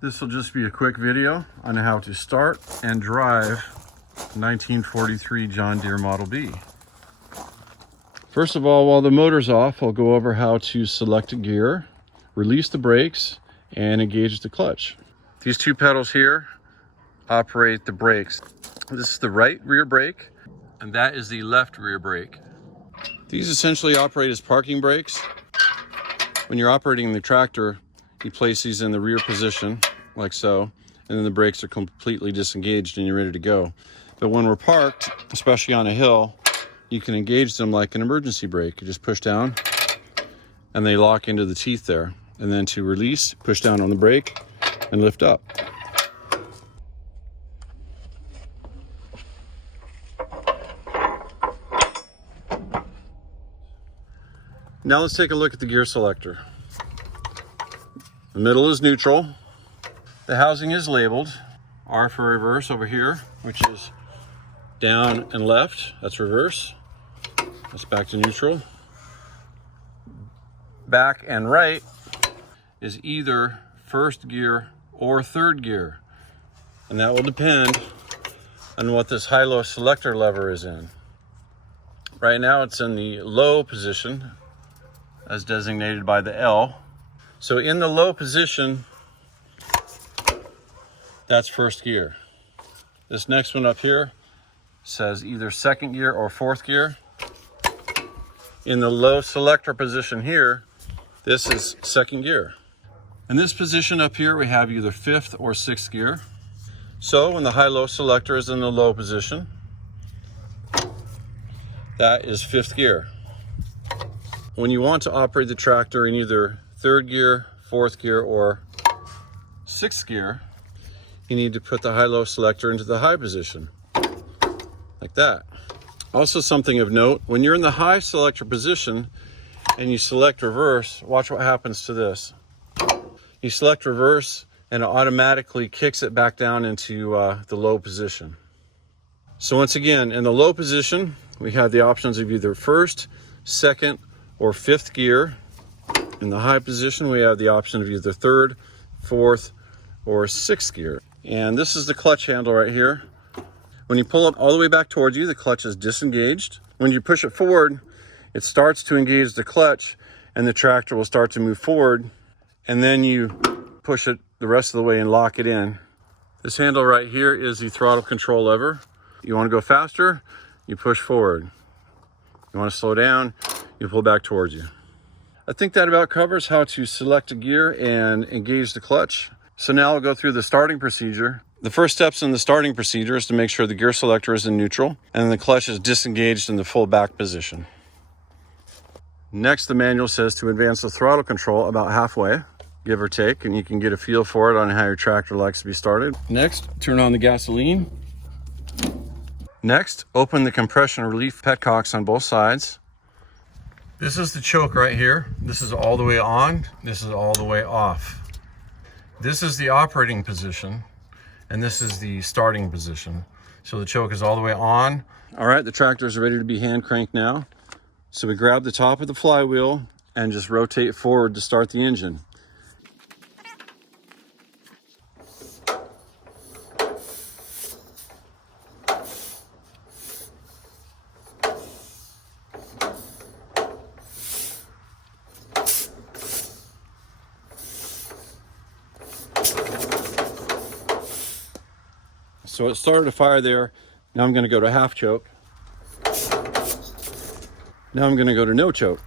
This will just be a quick video on how to start and drive 1943 John Deere Model B. First of all, while the motor's off, I'll go over how to select a gear, release the brakes, and engage the clutch. These two pedals here operate the brakes. This is the right rear brake, and that is the left rear brake. These essentially operate as parking brakes. When you're operating the tractor, you place these in the rear position, like so, and then the brakes are completely disengaged and you're ready to go. But when we're parked, especially on a hill, you can engage them like an emergency brake. You just push down, and they lock into the teeth there. And then to release, push down on the brake and lift up. Now let's take a look at the gear selector. The middle is neutral. The housing is labeled. R for reverse over here, which is down and left. That's reverse. That's back to neutral. Back and right is either first gear or third gear. And that will depend on what this high-low selector lever is in. Right now it's in the low position, as designated by the L. So in the low position, that's first gear. This next one up here says either second gear or fourth gear. In the low selector position here, this is second gear. In this position up here, we have either fifth or sixth gear. So when the high-low selector is in the low position, that is fifth gear. When you want to operate the tractor in either third gear, fourth gear, or sixth gear, you need to put the high-low selector into the high position, like that. Also, something of note, when you're in the high selector position and you select reverse, watch what happens to this. You select reverse and it automatically kicks it back down into the low position. So once again, in the low position, we have the options of either first, second, or fifth gear. In the high position, we have the option of either third, fourth, or sixth gear. And this is the clutch handle right here. When you pull it all the way back towards you, the clutch is disengaged. When you push it forward, it starts to engage the clutch and the tractor will start to move forward. And then you push it the rest of the way and lock it in. This handle right here is the throttle control lever. You want to go faster, you push forward. You want to slow down, you pull back towards you. I think that about covers how to select a gear and engage the clutch. So now I'll go through the starting procedure. The first steps in the starting procedure is to make sure the gear selector is in neutral and the clutch is disengaged in the full back position. Next, the manual says to advance the throttle control about halfway, give or take, and you can get a feel for it on how your tractor likes to be started. Next, turn on the gasoline. Next, open the compression relief petcocks on both sides. This is the choke right here. This is all the way on. This is all the way off. This is the operating position, and this is the starting position. So the choke is all the way on. All right, the tractor is ready to be hand cranked now. So we grab the top of the flywheel and just rotate forward to start the engine. So it started to fire there. Now I'm going to go to half choke. Now I'm going to go to no choke.